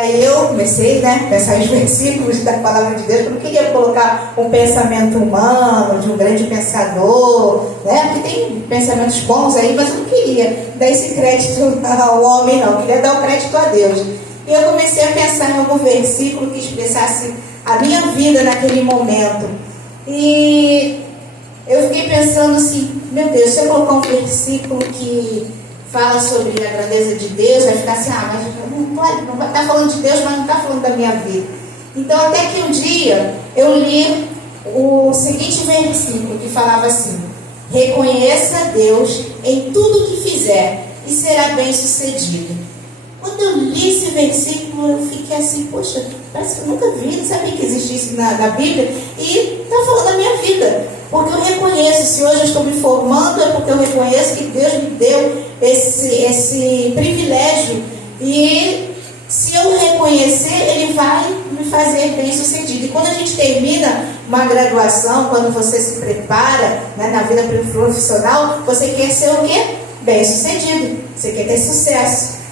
Aí eu comecei, a pensar nos versículos da palavra de Deus. Eu não queria colocar um pensamento humano, de um grande pensador, porque tem pensamentos bons aí, mas eu não queria dar esse crédito ao homem, não. Eu queria dar o crédito a Deus. E eu comecei a pensar em algum versículo que expressasse a minha vida naquele momento. E eu fiquei pensando assim, meu Deus, se eu colocar um versículo que fala sobre a grandeza de Deus, vai ficar assim, mas não vai estar falando de Deus, mas não está falando da minha vida. Então, até que um dia eu li o seguinte versículo que falava assim: reconheça Deus em tudo que fizer e será bem sucedido. Quando eu li esse versículo, eu fiquei assim, poxa, parece que eu nunca vi, não sabia que existia isso na Bíblia, e está falando da minha vida, porque eu reconheço. Se hoje eu estou me formando, é porque eu reconheço que Deus me deu esse privilégio, e se eu reconhecer, Ele vai me fazer bem sucedido. E quando a gente termina uma graduação, quando você se prepara, na vida profissional, você quer ser o quê? Bem sucedido, você quer ter sucesso.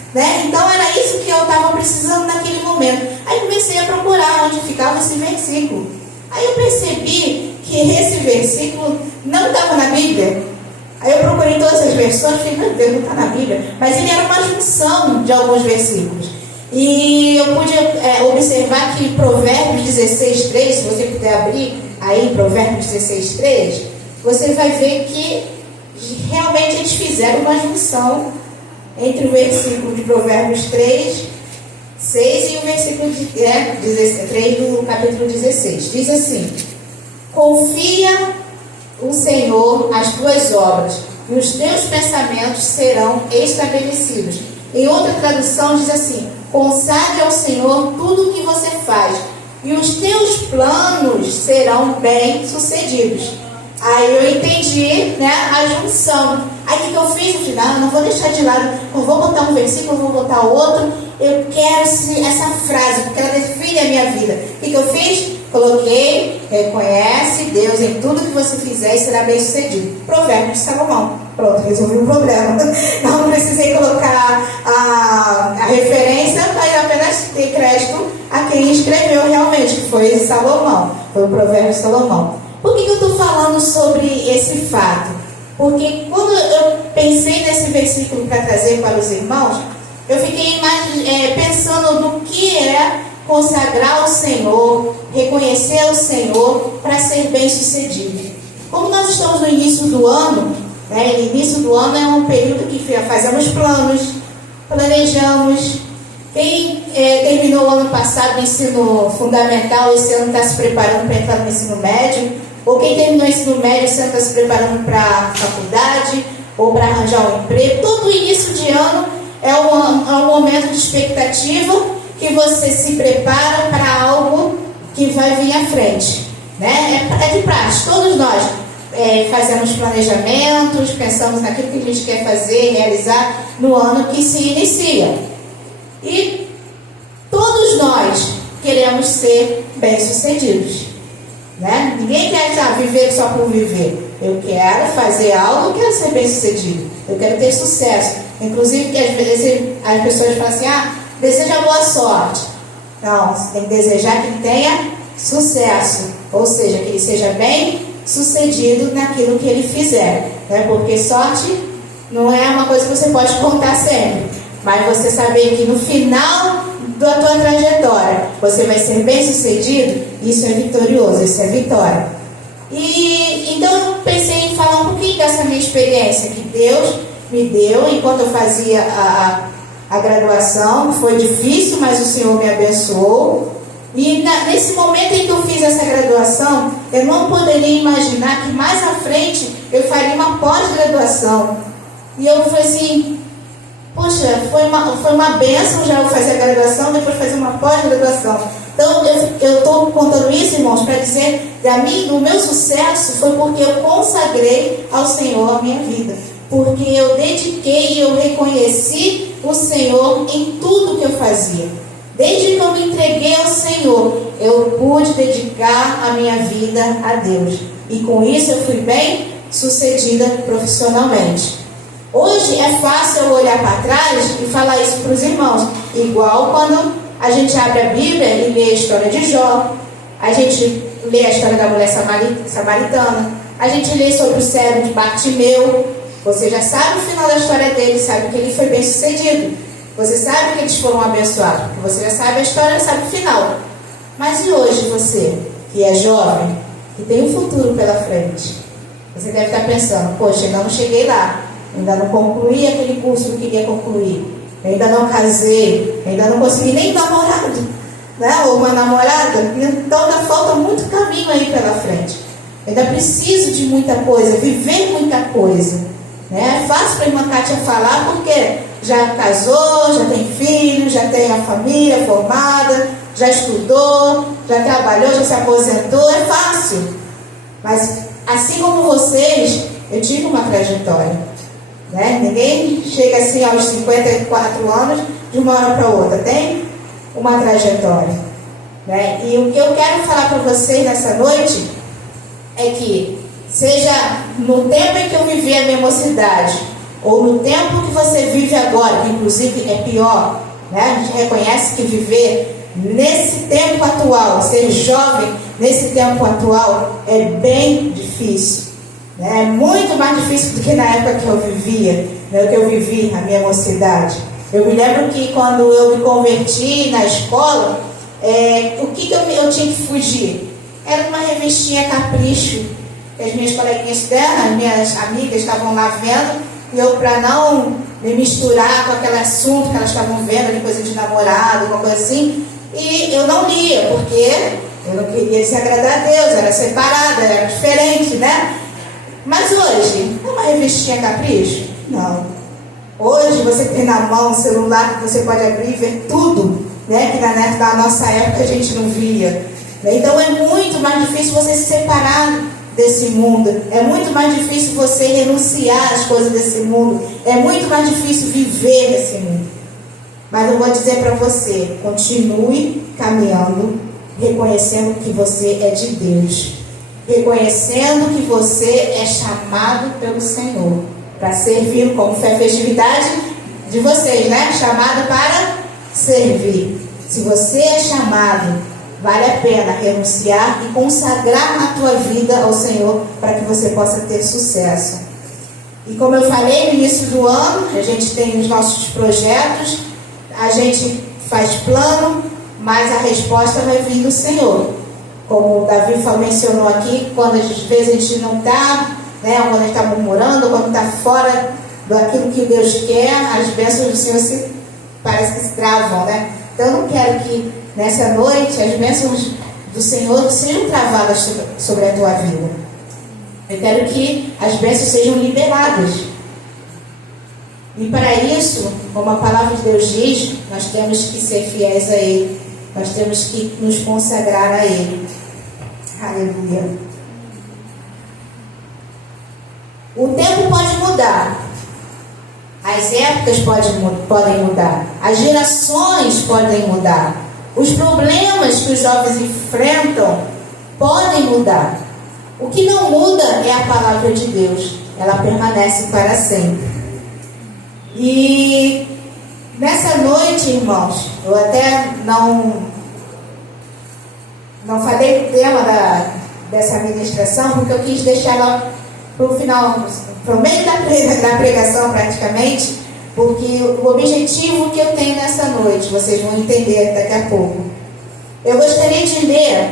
Então era isso que eu estava precisando naquele momento. Aí comecei a procurar onde ficava esse versículo. Aí eu percebi que esse versículo não estava na Bíblia. Aí eu procurei todas as versões e falei, meu Deus, não está na Bíblia. Mas ele era uma junção de alguns versículos. E eu pude observar que Provérbios 16:3, se você puder abrir aí Provérbios 16:3, você vai ver que realmente eles fizeram uma junção entre o versículo de Provérbios 3:6 e o versículo 3 do capítulo 16. Diz assim: confia o Senhor as tuas obras, e os teus pensamentos serão estabelecidos. Em outra tradução diz assim: consagre ao Senhor tudo o que você faz, e os teus planos serão bem sucedidos. Aí eu entendi, a junção. Aí o que eu fiz? Eu falei, não vou deixar de lado, não vou botar um versículo, não vou botar outro. Eu quero essa frase, porque ela define a minha vida. O que eu fiz? Coloquei, reconhece Deus em tudo que você fizer e será bem sucedido. Provérbio de Salomão. Pronto, resolvi o problema. Não precisei colocar a referência, mas apenas ter crédito a quem escreveu realmente, que foi Salomão. Foi o Provérbio de Salomão. Por que eu estou falando sobre esse fato? Porque quando eu pensei nesse versículo para trazer para os irmãos, eu fiquei pensando no que é consagrar ao Senhor, reconhecer ao Senhor para ser bem sucedido. Como nós estamos no início do ano, o início do ano é um período que fazemos planos, planejamos. Quem terminou o ano passado o ensino fundamental, esse ano está se preparando para entrar no ensino médio, ou quem terminou o ensino médio, esse ano está se preparando para a faculdade, ou para arranjar um emprego. Todo início de ano é um momento de expectativa, que você se prepara para algo que vai vir à frente. É de praxe, todos nós fazemos planejamentos, pensamos naquilo que a gente quer fazer, realizar no ano que se inicia. E todos nós queremos ser bem-sucedidos. Ninguém quer viver só por viver. Eu quero fazer algo, eu quero ser bem-sucedido. Eu quero ter sucesso. Inclusive, que às vezes as pessoas falam assim, deseja boa sorte. Não, você tem que desejar que ele tenha sucesso. Ou seja, que ele seja bem-sucedido naquilo que ele fizer. Porque sorte não é uma coisa que você pode contar sempre. Mas você saber que no final da tua trajetória você vai ser bem sucedido, isso é vitorioso, isso é vitória. E então eu pensei em falar um pouquinho dessa minha experiência que Deus me deu enquanto eu fazia a graduação. Foi difícil, mas o Senhor me abençoou. E nesse momento em que eu fiz essa graduação, eu não poderia imaginar que mais à frente eu faria uma pós-graduação. E eu falei assim, poxa, foi uma bênção já eu fazer a graduação, depois fazer uma pós-graduação. Então, eu estou contando isso, irmãos, para dizer do meu sucesso foi porque eu consagrei ao Senhor a minha vida. Porque eu dediquei e eu reconheci o Senhor em tudo que eu fazia. Desde que eu me entreguei ao Senhor, eu pude dedicar a minha vida a Deus. E com isso eu fui bem sucedida profissionalmente. Hoje é fácil eu olhar para trás e falar isso para os irmãos, igual quando a gente abre a Bíblia e lê a história de Jó, a gente lê a história da mulher samaritana, a gente lê sobre o cego de Bartimeu. Você já sabe o final da história dele, sabe que ele foi bem sucedido. Você sabe que eles foram abençoados, porque você já sabe a história, já sabe o final. Mas e hoje você, que é jovem, que tem um futuro pela frente? Você deve estar pensando, poxa, ainda não cheguei lá, ainda não concluí aquele curso que eu queria concluir, ainda não casei, ainda não consegui nem namorado, né? Ou uma namorada, então ainda falta muito caminho aí pela frente. Ainda preciso de muita coisa, viver muita coisa, né? É fácil para a irmã Kátia falar, porque já casou, já tem filho, já tem a família formada, já estudou, já trabalhou, já se aposentou, é fácil. Mas assim como vocês, eu tive uma trajetória, né? Ninguém chega assim aos 54 anos de uma hora para outra, tem uma trajetória, né? E o que eu quero falar para vocês nessa noite é que, seja no tempo em que eu vivi a minha mocidade, ou no tempo que você vive agora, que inclusive é pior, né? A gente reconhece que viver nesse tempo atual, ser jovem nesse tempo atual é bem difícil, né? É muito mais difícil do que na época que eu vivia, né? Que eu vivi a minha mocidade. Eu me lembro que quando eu me converti na escola, o que eu tinha que fugir? Era uma revistinha Capricho, que as minhas coleguinhas dela, as minhas amigas estavam lá vendo, e eu, para não me misturar com aquele assunto que elas estavam vendo, ali, coisa de namorado, alguma coisa assim, e eu não lia, porque eu não queria desagradar a Deus, era separada, era diferente, né? Mas hoje, é uma revistinha Capricho? Não. Hoje você tem na mão um celular que você pode abrir e ver tudo, né? Que na nossa época a gente não via. Então é muito mais difícil você se separar desse mundo, é muito mais difícil você renunciar às coisas desse mundo, é muito mais difícil viver nesse mundo. Mas eu vou dizer para você, continue caminhando, reconhecendo que você é de Deus, reconhecendo que você é chamado pelo Senhor para servir, como foi a festividade de vocês, né? Chamado para servir. Se você é chamado, vale a pena renunciar e consagrar a tua vida ao Senhor para que você possa ter sucesso. E como eu falei no início do ano, a gente tem os nossos projetos, a gente faz plano, mas a resposta vai vir do Senhor. Como o Davi mencionou aqui, quando às vezes a gente não está, né, quando a gente está murmurando, quando está fora daquilo que Deus quer, as bênçãos do Senhor parece que se travam, né? Então eu não quero que nessa noite as bênçãos do Senhor sejam travadas sobre a tua vida. Eu quero que as bênçãos sejam liberadas. E para isso, como a palavra de Deus diz, nós temos que ser fiéis a Ele. Nós temos que nos consagrar a Ele. Aleluia. O tempo pode mudar. As épocas podem mudar. As gerações podem mudar. Os problemas que os jovens enfrentam podem mudar. O que não muda é a palavra de Deus. Ela permanece para sempre. E nessa noite, irmãos, eu até não falei do tema dessa ministração, porque eu quis deixar ela para o final, para o meio da pregação praticamente, porque o objetivo que eu tenho nessa noite, vocês vão entender daqui a pouco. Eu gostaria de ler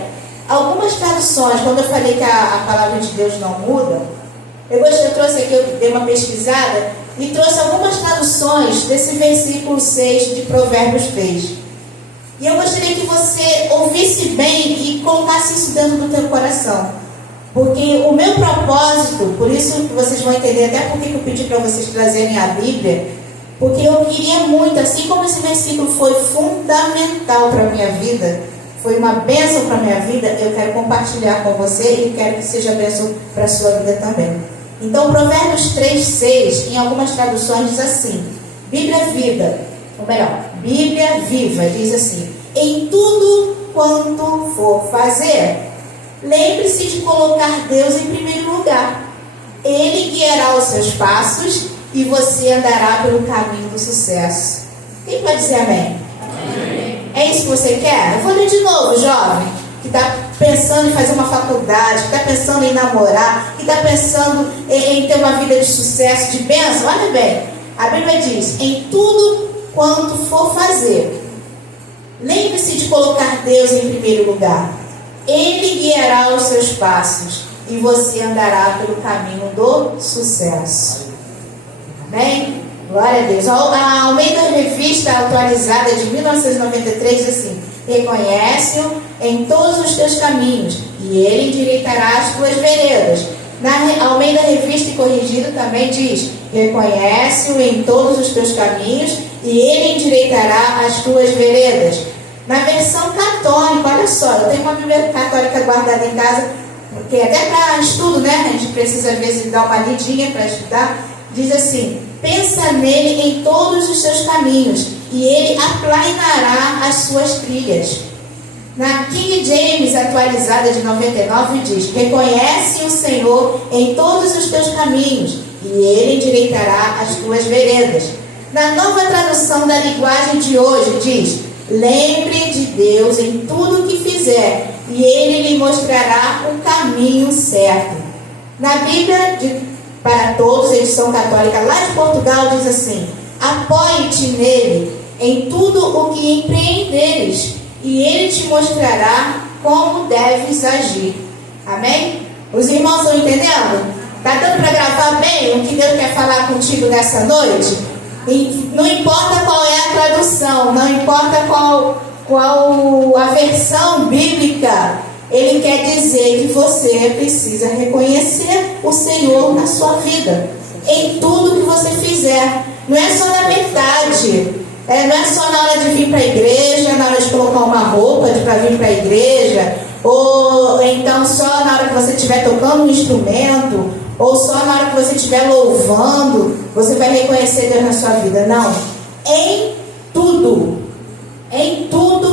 algumas traduções. Quando eu falei que a palavra de Deus não muda, eu trouxe aqui, eu dei uma pesquisada e trouxe algumas traduções desse versículo 6 de Provérbios 3. E eu gostaria que você ouvisse bem e colocasse isso dentro do teu coração. Porque o meu propósito, por isso que vocês vão entender até porque eu pedi para vocês trazerem a Bíblia, porque eu queria muito, assim como esse versículo foi fundamental para a minha vida, foi uma bênção para a minha vida, eu quero compartilhar com você e quero que seja bênção para a sua vida também. Então, Provérbios 3:6, em algumas traduções diz assim, Bíblia Viva, diz assim, em tudo quanto for fazer, lembre-se de colocar Deus em primeiro lugar. Ele guiará os seus passos e você andará pelo caminho do sucesso. Quem pode dizer amém? Amém. É isso que você quer? Eu vou ler de novo, jovem, que está pensando em fazer uma faculdade, que está pensando em namorar, que está pensando em ter uma vida de sucesso, de bênção. Olha bem, a Bíblia diz: em tudo quanto for fazer, lembre-se de colocar Deus em primeiro lugar. Ele guiará os seus passos e você andará pelo caminho do sucesso. Amém? Glória a Deus. A Almeida Revista Atualizada de 1993 diz assim: reconhece-o em todos os teus caminhos e ele endireitará as tuas veredas. Na Almeida Revista e Corrigida também diz: reconhece-o em todos os teus caminhos e ele endireitará as tuas veredas. Na versão católica, olha só, eu tenho uma Bíblia católica guardada em casa, porque até para estudo, né? A gente precisa às vezes dar uma lidinha para estudar. Diz assim: pensa nele em todos os seus caminhos e ele aplanará as suas trilhas. Na King James Atualizada de 99 diz: reconhece o Senhor em todos os teus caminhos e ele endireitará as tuas veredas. Na Nova Tradução da Linguagem de hoje diz: lembre de Deus em tudo o que fizer e ele lhe mostrará o caminho certo. Na Bíblia para Todos, edição católica lá de Portugal, diz assim: apoie-te nele em tudo o que empreenderes e ele te mostrará como deves agir. Amém? Os irmãos estão entendendo? Está dando para gravar bem o que Deus quer falar contigo nessa noite? E não importa qual é a tradução, não importa qual a versão bíblica, ele quer dizer que você precisa reconhecer o Senhor na sua vida, em tudo que você fizer. Não é só na metade, não é só na hora de vir para a igreja, na hora de colocar uma roupa para vir para a igreja, ou então só na hora que você estiver tocando um instrumento, ou só na hora que você estiver louvando, você vai reconhecer Deus na sua vida. Não, em tudo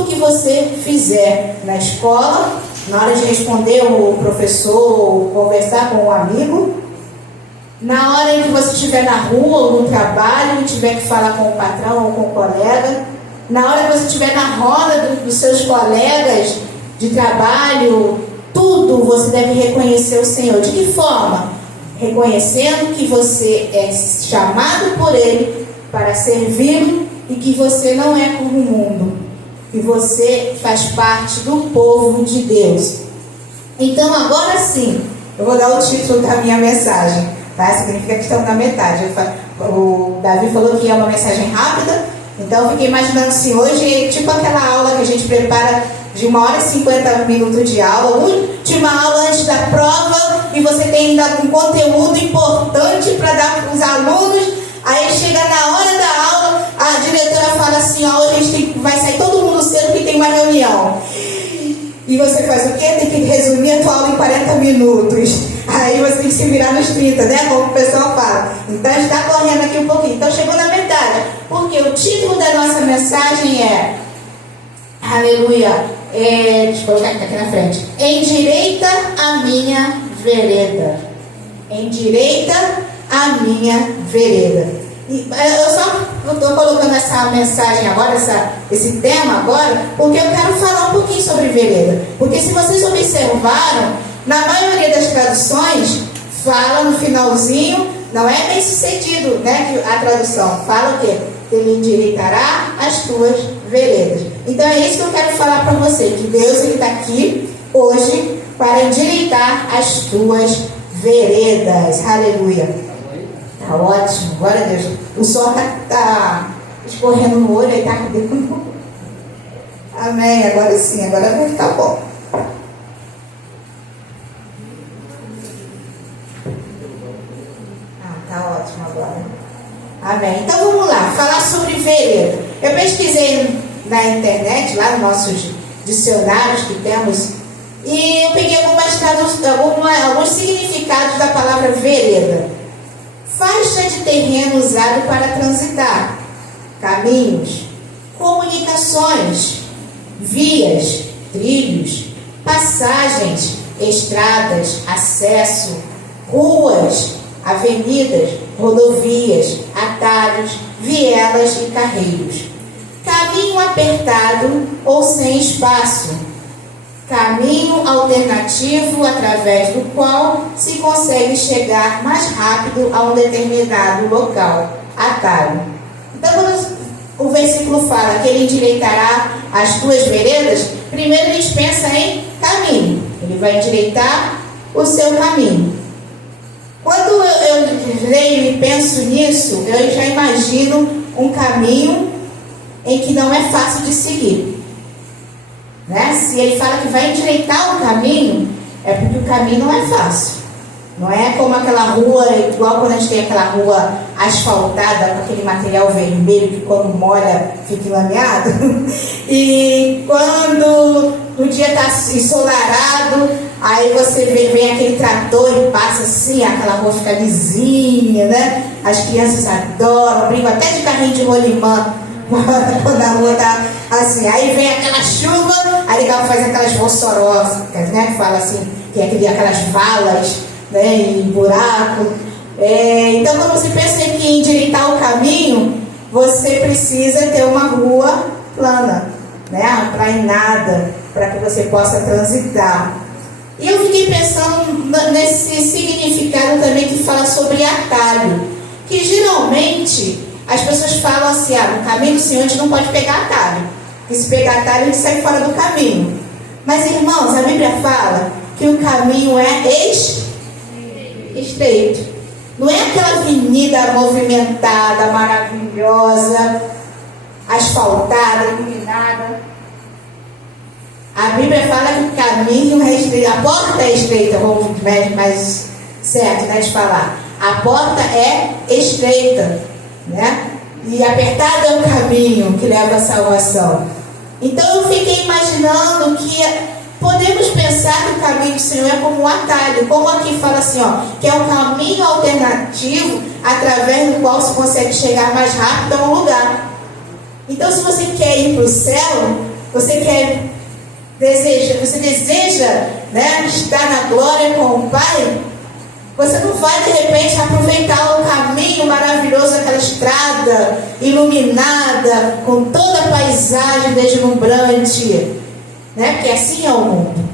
que você fizer, na escola, na hora de responder o professor, ou conversar com um amigo, na hora em que você estiver na rua ou no trabalho e tiver que falar com o patrão ou com o colega, na hora que você estiver na roda dos seus colegas de trabalho, tudo você deve reconhecer o Senhor. De que forma? Reconhecendo que você é chamado por Ele para servi-lo e que você não é como o mundo, que você faz parte do povo de Deus. Então agora sim, eu vou dar o título da minha mensagem, tá? Significa que estamos na metade. O Davi falou que é uma mensagem rápida, então eu fiquei imaginando assim, hoje é tipo aquela aula que a gente prepara de 1h50 de aula, última aula antes da prova, e você tem ainda um conteúdo importante para dar para os alunos. Aí chega na hora da aula, a diretora fala assim: ó, hoje a gente vai sair todo mundo cedo porque tem uma reunião. E você faz o quê? Tem que resumir a tua aula em 40 minutos. Aí você tem que se virar nos 30, né? Como o pessoal fala. Então a gente está correndo aqui um pouquinho. Então chegou na metade. Porque o título da nossa mensagem é... Aleluia. Deixa eu colocar aqui na frente. Endireita a minha vereda. Endireita a minha vereda. E eu só estou colocando essa mensagem agora, esse tema agora, porque eu quero falar um pouquinho sobre vereda. Porque se vocês observaram, na maioria das traduções, fala no finalzinho, não é bem sucedido, né, que a tradução fala o quê? Ele endireitará as tuas veredas. Então é isso que eu quero falar para você, que Deus está aqui hoje para endireitar as tuas veredas. Aleluia. Tá ótimo, glória a Deus. O sol tá escorrendo no olho e tá ardendo. Amém, agora sim, agora vai ficar bom. Tá ótimo agora. Amém. Então vamos lá, falar sobre vereda. Eu pesquisei na internet, lá nos nossos dicionários que temos, e eu peguei alguns significados da palavra vereda. Faixa de terreno usado para transitar, caminhos, comunicações, vias, trilhos, passagens, estradas, acesso, ruas, avenidas, rodovias, atalhos, vielas e carreiros. caminho apertado ou sem espaço, caminho alternativo através do qual se consegue chegar mais rápido a um determinado local, atalho. Então, quando o versículo fala que ele endireitará as tuas veredas, primeiro a gente pensa em caminho. Ele vai endireitar o seu caminho. Quando eu leio e penso nisso, eu já imagino um caminho em que não é fácil de seguir. Né? Se ele fala que vai endireitar o caminho, é porque o caminho não é fácil. Não é como aquela rua, igual quando a gente tem aquela rua asfaltada com aquele material vermelho que quando molha fica enlameado. E quando o dia está ensolarado, aí você vem aquele trator e passa assim, aquela rua fica lisinha, né? As crianças adoram, brincam até de carrinho de rolimã quando a rua está assim. Aí vem aquela chuva, aí ela faz aquelas roçoroscas, né? Que fala assim, que é aquelas valas, né, em buraco. Então, quando você pensa em endireitar o caminho, você precisa ter uma rua plana, né, aplainada, para que você possa transitar. E eu fiquei pensando nesse significado também que fala sobre atalho, que geralmente as pessoas falam assim: no caminho do Senhor a gente não pode pegar atalho, porque se pegar atalho a gente sai fora do caminho. Mas, irmãos, a Bíblia fala que o caminho é estreito. Não é aquela avenida movimentada, maravilhosa, asfaltada, iluminada. A Bíblia fala que o caminho é estreito, a porta é estreita, vamos mais certo, né, de falar. A porta é estreita, né? E apertado é o caminho que leva à salvação. Então eu fiquei imaginando que podemos pensar que o caminho do Senhor é como um atalho, como aqui fala assim, que é um caminho alternativo através do qual se consegue chegar mais rápido a um lugar. Então, se você quer ir para o céu, você deseja, né, estar na glória com o Pai, você não vai de repente aproveitar o caminho maravilhoso, aquela estrada iluminada, com toda a paisagem deslumbrante, né? Porque assim é o mundo.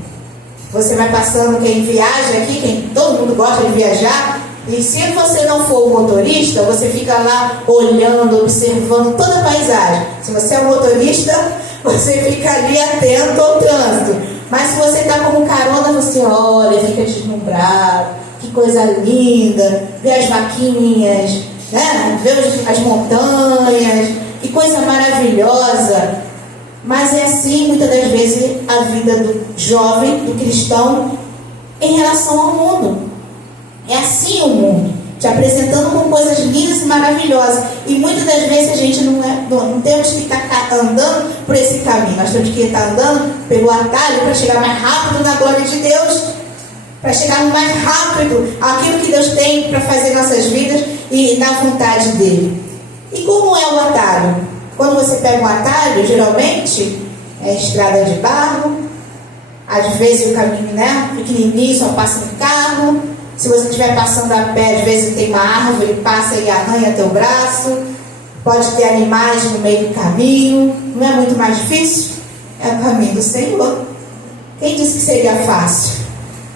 Você vai passando, quem viaja aqui, todo mundo gosta de viajar, e se você não for o motorista, você fica lá olhando, observando toda a paisagem. Se você é o motorista, você fica ali atento ao trânsito. Mas se você está como carona, você olha, fica deslumbrado. Que coisa linda, vê as vaquinhas, né? Vê as montanhas, que coisa maravilhosa. Mas é assim, muitas das vezes, a vida do jovem, do cristão, em relação ao mundo. É assim o mundo, te apresentando com coisas lindas e maravilhosas. E muitas das vezes a gente não temos que estar andando por esse caminho. Nós temos que estar andando pelo atalho para chegar mais rápido na glória de Deus, para chegar mais rápido àquilo que Deus tem para fazer em nossas vidas e na vontade dele. E como é o atalho? Quando você pega um atalho, geralmente é estrada de barro, às vezes o caminho, né, pequenininho, só passa um carro. Se você estiver passando a pé, às vezes tem uma árvore, passa e arranha teu braço. Pode ter animais no meio do caminho. Não é muito mais difícil? É o caminho do Senhor. Quem disse que seria fácil?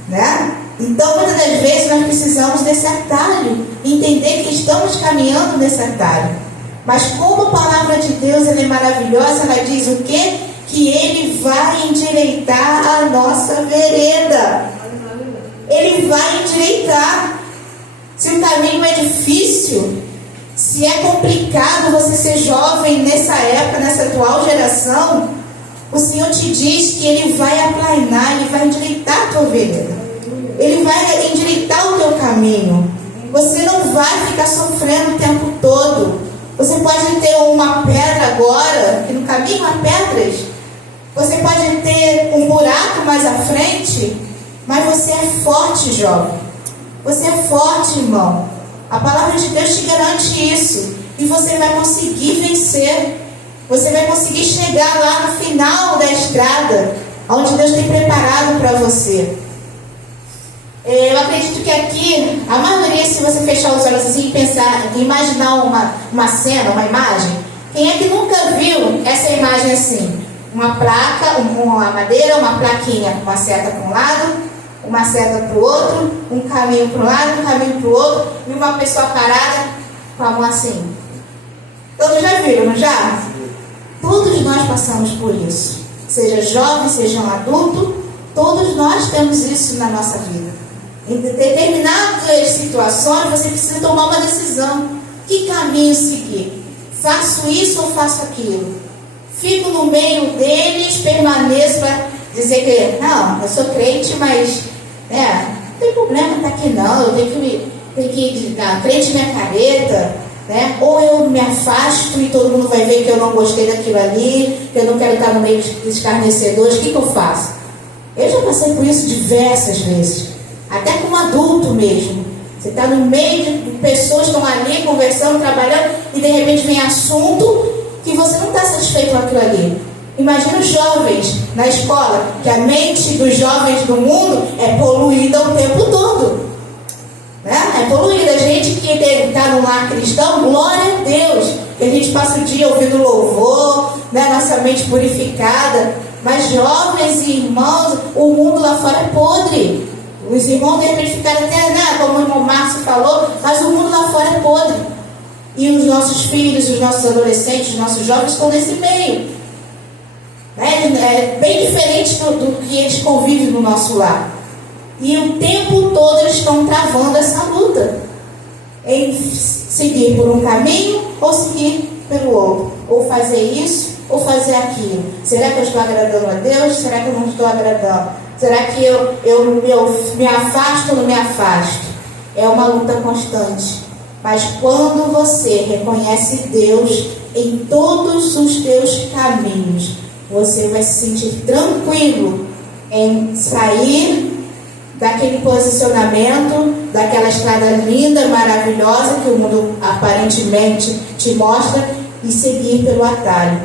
Né? Então, muitas das vezes nós precisamos desse atalho, entender que estamos caminhando nesse atalho. Mas como a palavra de Deus ela é maravilhosa, ela diz o quê? Que Ele vai endireitar a nossa vereda. Ele vai endireitar. Se o caminho é difícil, se é complicado você ser jovem nessa época, nessa atual geração, o Senhor te diz que Ele vai aplainar, Ele vai endireitar a tua vereda. Ele vai endireitar o teu caminho. Você não vai ficar sofrendo o tempo todo. Você pode ter uma pedra agora, que no caminho há pedras. Você pode ter um buraco mais à frente, mas você é forte, jovem. Você é forte, irmão. A palavra de Deus te garante isso. E você vai conseguir vencer. Você vai conseguir chegar lá no final da estrada, onde Deus tem preparado para você. Eu acredito que aqui, a maioria, se você fechar os olhos assim e pensar, imaginar uma cena, uma imagem, Quem é que nunca viu essa imagem assim? Uma placa, uma madeira, uma plaquinha, uma seta para um lado, uma seta para o outro, um caminho para um lado, um caminho para o outro, e uma pessoa parada com a mão assim. Todos já viram, não já? Todos nós passamos por isso. Seja jovem, seja um adulto, todos nós temos isso na nossa vida. Em determinadas situações, você precisa tomar uma decisão. Que caminho seguir? Faço isso ou faço aquilo? Fico no meio deles, permaneço para dizer que, não, eu sou crente, mas não tem problema estar aqui não, eu tenho que ir na crente minha careta, né? Ou eu me afasto e todo mundo vai ver que eu não gostei daquilo ali, que eu não quero estar no meio dos escarnecedores. O que eu faço? Eu já passei por isso diversas vezes, até como adulto mesmo. Você está no meio de pessoas que estão ali conversando, trabalhando, e de repente vem assunto que você não está satisfeito com aquilo ali. Imagina os jovens na escola, que a mente dos jovens do mundo é poluída o tempo todo. Né? É poluída. A gente que está no lar cristão, glória a Deus, que a gente passa o dia ouvindo louvor, né? Nossa mente purificada. Mas jovens e irmãos, o mundo lá fora é podre. Os irmãos de repente ficaram até, né, como o irmão Márcio falou, mas o mundo lá fora é podre. E os nossos filhos, os nossos adolescentes, os nossos jovens estão nesse meio. É bem diferente do que eles convivem no nosso lar. E o tempo todo eles estão travando essa luta em seguir por um caminho ou seguir pelo outro. Ou fazer isso ou fazer aquilo. Será que eu estou agradando a Deus? Será que eu não estou agradando? Será que eu me afasto ou não me afasto? É uma luta constante. Mas quando você reconhece Deus em todos os teus caminhos, você vai se sentir tranquilo em sair daquele posicionamento, daquela estrada linda, maravilhosa que o mundo aparentemente te mostra, e seguir pelo atalho.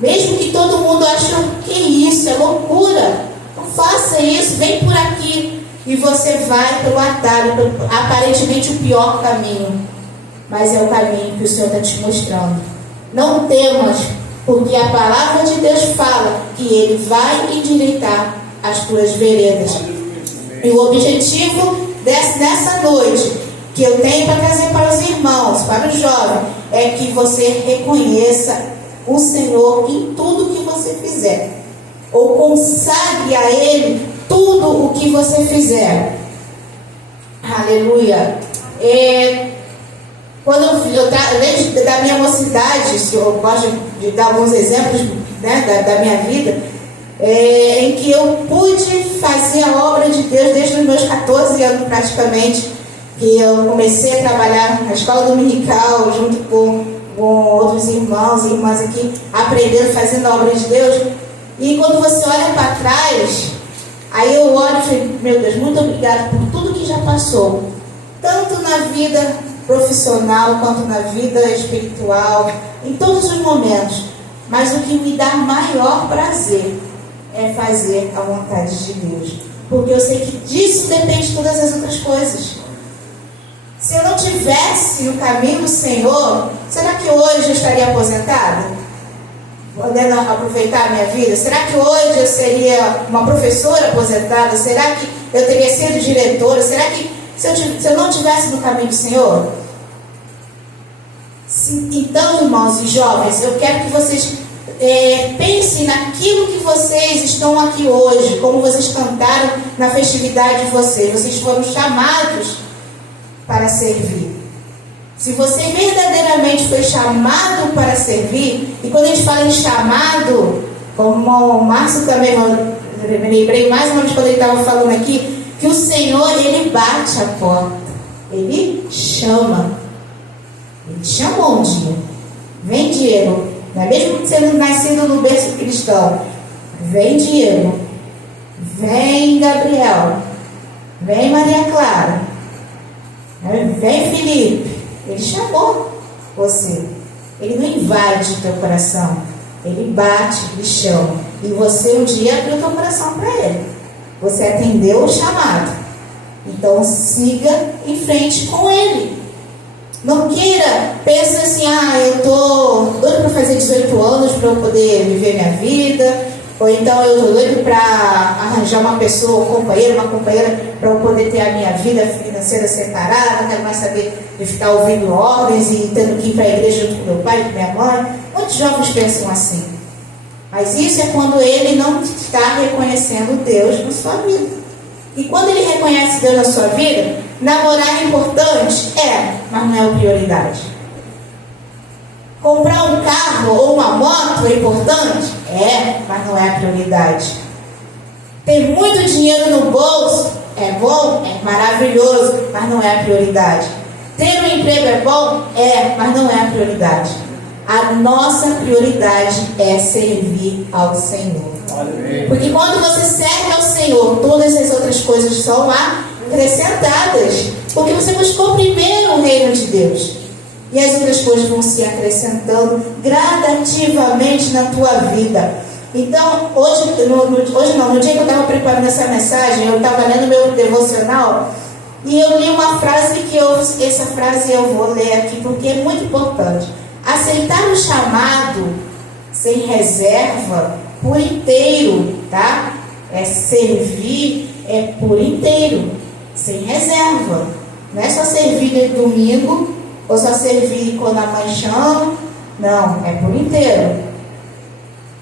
Mesmo que todo mundo ache que isso é loucura, não faça isso, vem por aqui. E você vai pelo atalho, aparentemente o pior caminho. Mas é o caminho que o Senhor está te mostrando. Não temas, porque a palavra de Deus fala que Ele vai endireitar as tuas veredas. E o objetivo dessa noite, que eu tenho para trazer para os irmãos, para os jovens, é que você reconheça o Senhor em tudo que você fizer. Ou consagre a Ele tudo o que você fizer. Aleluia. Quando eu desde da minha mocidade, eu gosto de dar alguns exemplos, né, da minha vida, em que eu pude fazer a obra de Deus desde os meus 14 anos praticamente, que eu comecei a trabalhar na escola dominical junto com outros irmãos e irmãs aqui, aprendendo, fazendo a obra de Deus. E quando você olha para trás, aí eu olho e falo, meu Deus, muito obrigado por tudo que já passou, tanto na vida profissional quanto na vida espiritual, em todos os momentos. Mas o que me dá maior prazer é fazer a vontade de Deus, porque eu sei que disso depende todas as outras coisas. Se eu não tivesse o caminho do Senhor, será que hoje eu estaria aposentada? Podendo aproveitar a minha vida? Será que hoje eu seria uma professora aposentada? Será que eu teria sido diretora? Será que se eu não tivesse no caminho do Senhor? Então, irmãos e jovens, eu quero que vocês pensem naquilo que vocês estão aqui hoje, como vocês cantaram na festividade de vocês. Vocês foram chamados para servir. Se você verdadeiramente foi chamado para servir, e quando a gente fala em chamado, como o Márcio também, eu me lembrei mais ou menos quando ele estava falando aqui, que o Senhor, Ele bate a porta, Ele chama. Ele chamou um dia, vem Diego, não é mesmo sendo nascido no berço cristão, vem Diego, vem Gabriel, vem Maria Clara, vem Felipe. Ele chamou você. Ele não invade teu coração, Ele bate, Ele chama, e você um dia abriu teu coração para Ele, você atendeu o chamado. Então siga em frente com Ele. Não queira, pensa assim, eu estou doido para fazer 18 anos para eu poder viver minha vida, ou então eu estou doido para arranjar uma pessoa, uma companheira, para eu poder ter a minha vida financeira separada, não quero mais saber de ficar ouvindo ordens e tendo que ir para a igreja junto com meu pai, com minha mãe. Muitos jovens pensam assim. Mas isso é quando ele não está reconhecendo Deus na sua vida. E quando ele reconhece Deus na sua vida, namorar é importante? Mas não é a prioridade. Comprar um carro ou uma moto é importante? Mas não é a prioridade. Ter muito dinheiro no bolso é bom? É maravilhoso, mas não é a prioridade. Ter um emprego é bom? Mas não é a prioridade. A nossa prioridade é servir ao Senhor. Porque quando você serve ao Senhor, todas as outras coisas são acrescentadas. Porque você buscou primeiro o reino de Deus. E as outras coisas vão se acrescentando gradativamente na tua vida. Então, no dia que eu estava preparando essa mensagem, eu estava lendo meu devocional e eu li uma frase essa frase eu vou ler aqui porque é muito importante. Aceitar o chamado sem reserva por inteiro, tá? Servir por inteiro, sem reserva. Não é só servir no domingo, ou só servir quando a mãe chama. Não, é por inteiro.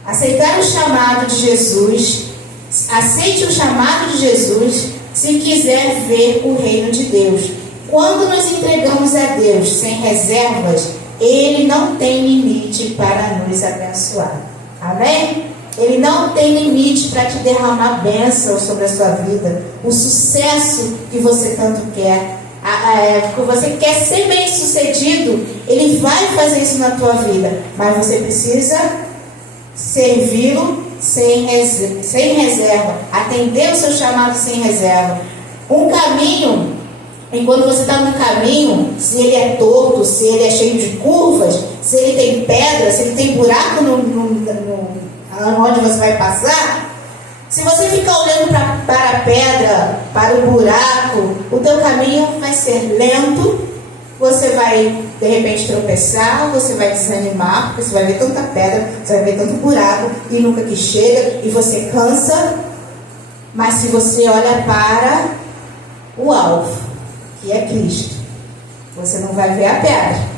Aceitar o chamado de Jesus. Aceite o chamado de Jesus se quiser ver o reino de Deus. Quando nos entregamos a Deus sem reservas, Ele não tem limite para nos abençoar. Amém? Ele não tem limite para te derramar bênçãos sobre a sua vida. O sucesso que você tanto quer. Porque você quer ser bem sucedido, Ele vai fazer isso na tua vida. Mas você precisa servi-lo sem reserva. Atender o seu chamado sem reserva. Um caminho, enquanto você está no caminho, se ele é torto, se ele é cheio de curvas, se ele tem pedra, se ele tem buraco onde você vai passar, se você ficar olhando para a pedra, para o buraco, o teu caminho vai ser lento, você vai de repente tropeçar, você vai desanimar, porque você vai ver tanta pedra, você vai ver tanto buraco e nunca que chega, e você cansa. Mas se você olha para o alvo, que é Cristo, você não vai ver a pedra.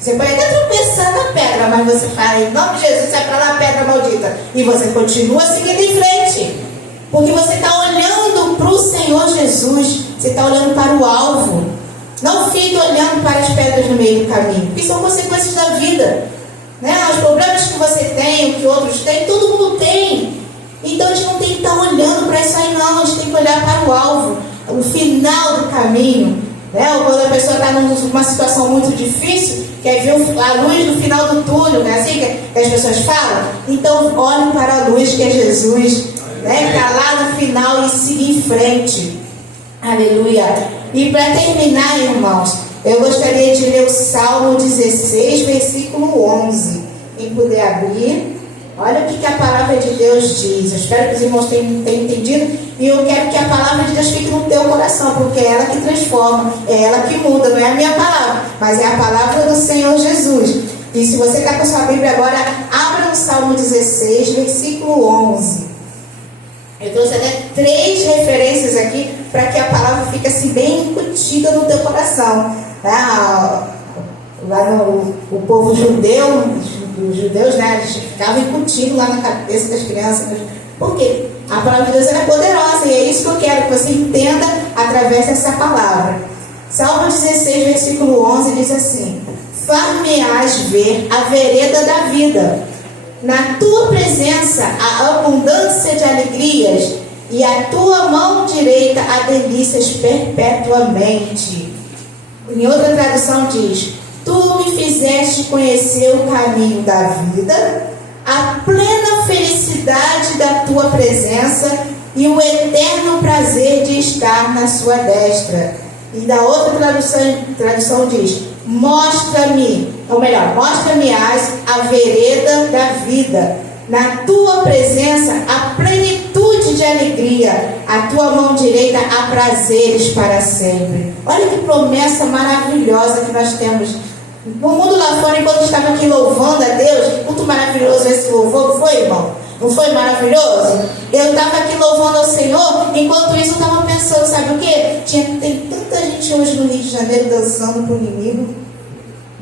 Você pode até tropeçar na pedra, mas você fala, em nome de Jesus, sai para lá a pedra maldita. E você continua seguindo em frente. Porque você está olhando para o Senhor Jesus. Você está olhando para o alvo. Não fique olhando para as pedras no meio do caminho. Porque são consequências da vida. Os problemas que você tem, o que outros têm, todo mundo tem. Então a gente não tem que estar olhando para isso aí não. A gente tem que olhar para o alvo. O final do caminho. Ou quando a pessoa está numa situação muito difícil, quer ver a luz no final do túnel, não é assim que as pessoas falam? Então olhe para a luz que é Jesus, está lá no final e siga em frente. Aleluia. E para terminar, irmãos, eu gostaria de ler o Salmo 16, versículo 11. Quem puder abrir. Olha o que a palavra de Deus diz. Eu espero que os irmãos tenham entendido. E eu quero que a palavra de Deus fique no teu coração, porque é ela que transforma, é ela que muda, não é a minha palavra, mas é a palavra do Senhor Jesus. E se você está com sua Bíblia agora, abra no Salmo 16, versículo 11. Eu trouxe até 3 referências aqui para que a palavra fique assim bem incutida no teu coração. Lá o povo judeu, os judeus, eles ficavam incutindo lá na cabeça das crianças. Por quê? A palavra de Deus é poderosa e é isso que eu quero que você entenda através dessa palavra. Salmo 16, versículo 11 diz assim: far-me-ás ver a vereda da vida. Na tua presença há abundância de alegrias, e a tua mão direita há delícias perpetuamente. Em outra tradução diz: tu me fizeste conhecer o caminho da vida, a plena felicidade da tua presença e o eterno prazer de estar na sua destra. E da outra tradução diz: mostra-me, ou melhor, mostra-me-ás a vereda da vida. Na tua presença a plenitude de alegria, aleluia, a tua mão direita há prazeres para sempre. Olha que promessa maravilhosa que nós temos. No mundo lá fora, enquanto estava aqui louvando a Deus, muito maravilhoso esse louvor, não foi, irmão? Não foi maravilhoso? Eu estava aqui louvando ao Senhor, enquanto isso eu estava pensando, sabe o quê? Tem tanta gente hoje no Rio de Janeiro dançando para o inimigo,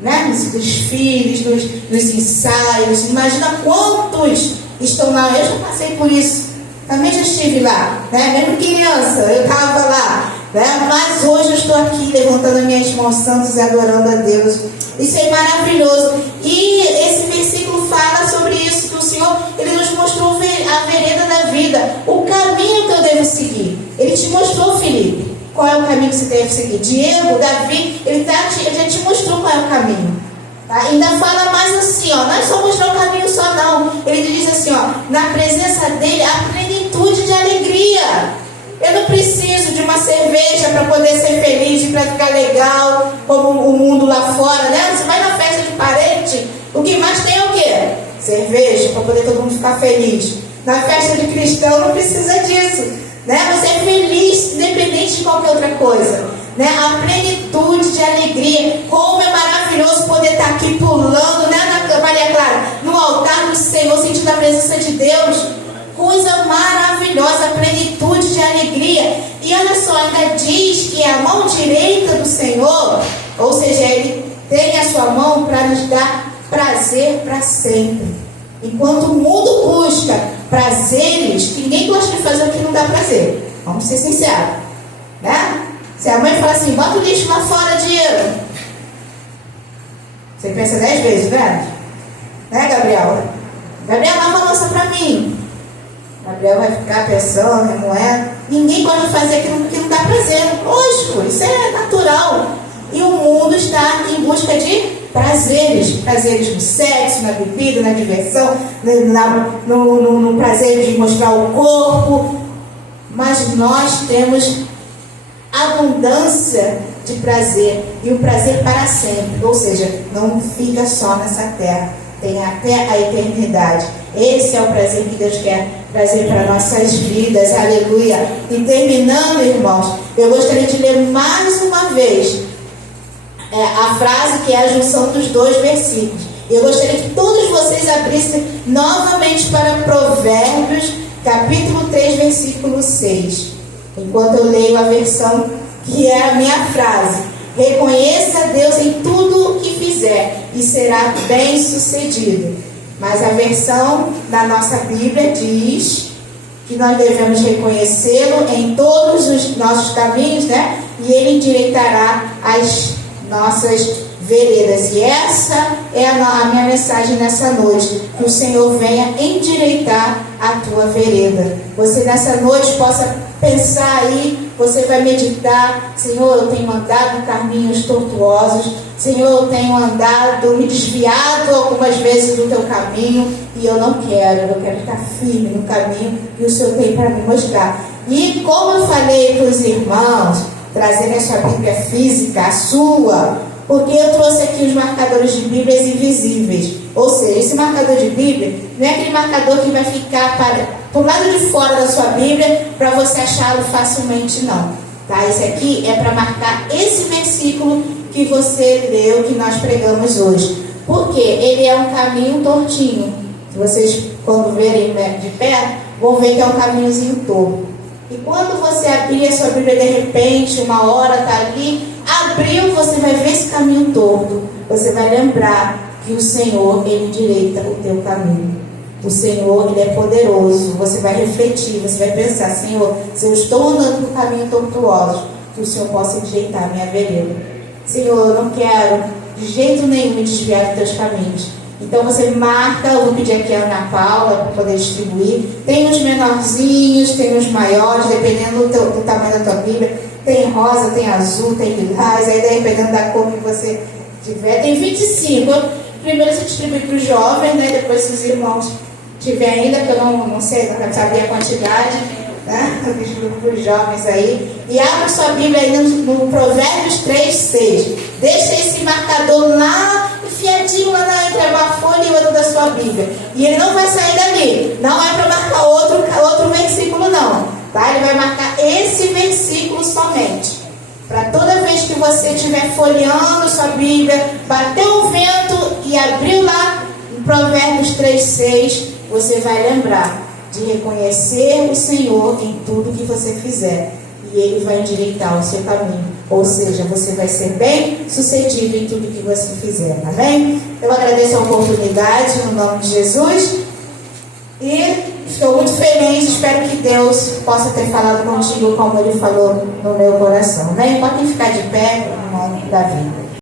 né? Nos desfiles, nos ensaios. Imagina quantos estão lá. Eu já passei por isso. Também já estive lá, né? Mesmo criança, eu estava lá, né? Mas hoje eu estou aqui levantando as minhas mãos santas e adorando a Deus. Isso é maravilhoso. E esse versículo fala sobre isso, que o Senhor, Ele nos mostrou a vereda da vida, o caminho que eu devo seguir. Ele te mostrou, Felipe, qual é o caminho que você deve seguir. Diego, Davi, ele já te mostrou qual é o caminho. Tá? Ainda fala mais assim, ó, não é só mostrar o caminho só não. Ele diz assim, ó, na presença dele, a plenitude de alegria. Eu não preciso de uma cerveja para poder ser feliz e para ficar legal, como o mundo lá fora, né? Você vai na festa de parente, o que mais tem é o quê? Cerveja, para poder todo mundo ficar feliz. Na festa de cristão não precisa disso, né? Você é feliz, independente de qualquer outra coisa, né? A plenitude de alegria. Como é maravilhoso poder estar aqui pulando, né, Maria Clara? No altar do Senhor, sentindo a presença de Deus. Coisa maravilhosa, a plenitude de alegria. E olha só, ainda diz que a mão direita do Senhor, ou seja, Ele tem a sua mão para nos dar prazer para sempre. Enquanto o mundo busca prazeres, ninguém gosta de fazer o que não dá prazer. Vamos ser sinceros, né? Se a mãe fala assim, bota o lixo lá fora, Diego, você pensa 10 vezes, né? Gabriel? Gabriel, lava a louça para mim. Gabriel vai ficar pensando, não é? Ninguém pode fazer aquilo que não dá prazer. Lógico, isso é natural. E o mundo está em busca de prazeres. Prazeres no sexo, na bebida, na diversão, no prazer de mostrar o corpo. Mas nós temos abundância de prazer. E o prazer para sempre. Ou seja, não fica só nessa terra. Tem até a eternidade. Esse é o prazer que Deus quer trazer para nossas vidas, aleluia. E terminando, irmãos, eu gostaria de ler mais uma vez a frase que é a junção dos dois versículos. Eu gostaria que todos vocês abrissem novamente para Provérbios, capítulo 3, versículo 6. Enquanto eu leio a versão que é a minha frase. Reconheça Deus em tudo o que fizer e será bem sucedido. Mas a versão da nossa Bíblia diz que nós devemos reconhecê-lo em todos os nossos caminhos, né? E Ele endireitará as nossas veredas. E essa é a minha mensagem nessa noite. Que o Senhor venha endireitar a tua vereda. Você nessa noite possa pensar aí, você vai meditar, Senhor, eu tenho andado em caminhos tortuosos, Senhor, eu tenho andado, me desviado algumas vezes do teu caminho, e eu quero estar firme no caminho que o Senhor tem para me mostrar. E como eu falei para os irmãos, trazendo a sua Bíblia física, a sua, porque eu trouxe aqui os marcadores de Bíblias invisíveis. Ou seja, esse marcador de Bíblia não é aquele marcador que vai ficar para o lado de fora da sua Bíblia para você achá-lo facilmente, não. Tá? Esse aqui é para marcar esse versículo que você leu, que nós pregamos hoje. Porque ele é um caminho tortinho. Vocês, quando verem de perto, vão ver que é um caminhozinho torto. E quando você abrir a sua Bíblia, de repente, uma hora está ali, abriu, você vai ver esse caminho torto. Você vai lembrar que o Senhor, Ele endireita o teu caminho. O Senhor, Ele é poderoso. Você vai refletir, você vai pensar, Senhor, se eu estou andando no caminho tortuoso, que o Senhor possa endireitar a minha vereda. Senhor, eu não quero de jeito nenhum me desviar dos teus caminhos. Então você marca, eu vou pedir aqui a Ana Paula para poder distribuir. Tem os menorzinhos, tem os maiores, dependendo do tamanho da tua Bíblia. Tem rosa, tem azul, tem lilás, aí dependendo da cor que você tiver. Tem 25. Primeiro você distribui para os jovens, né? Depois se os irmãos tiver ainda, que eu não sei, não sabia a quantidade, né? Eu distribuo para os jovens aí. E abra sua Bíblia aí no Provérbios 3, 6. Deixa esse marcador lá, enfiadinho lá entre uma folha e outra da sua Bíblia. E ele não vai sair dali. Não é para marcar outro versículo, não. Tá? Ele vai você estiver folheando sua Bíblia, bateu o vento e abriu lá em Provérbios 3:6, você vai lembrar de reconhecer o Senhor em tudo que você fizer. E Ele vai endireitar o seu caminho. Ou seja, você vai ser bem sucedido em tudo que você fizer. Amém? Eu agradeço a oportunidade no nome de Jesus. E estou muito feliz. Espero que Deus possa ter falado contigo como Ele falou no meu coração. Amém? Podem ficar de pé no nome da vida.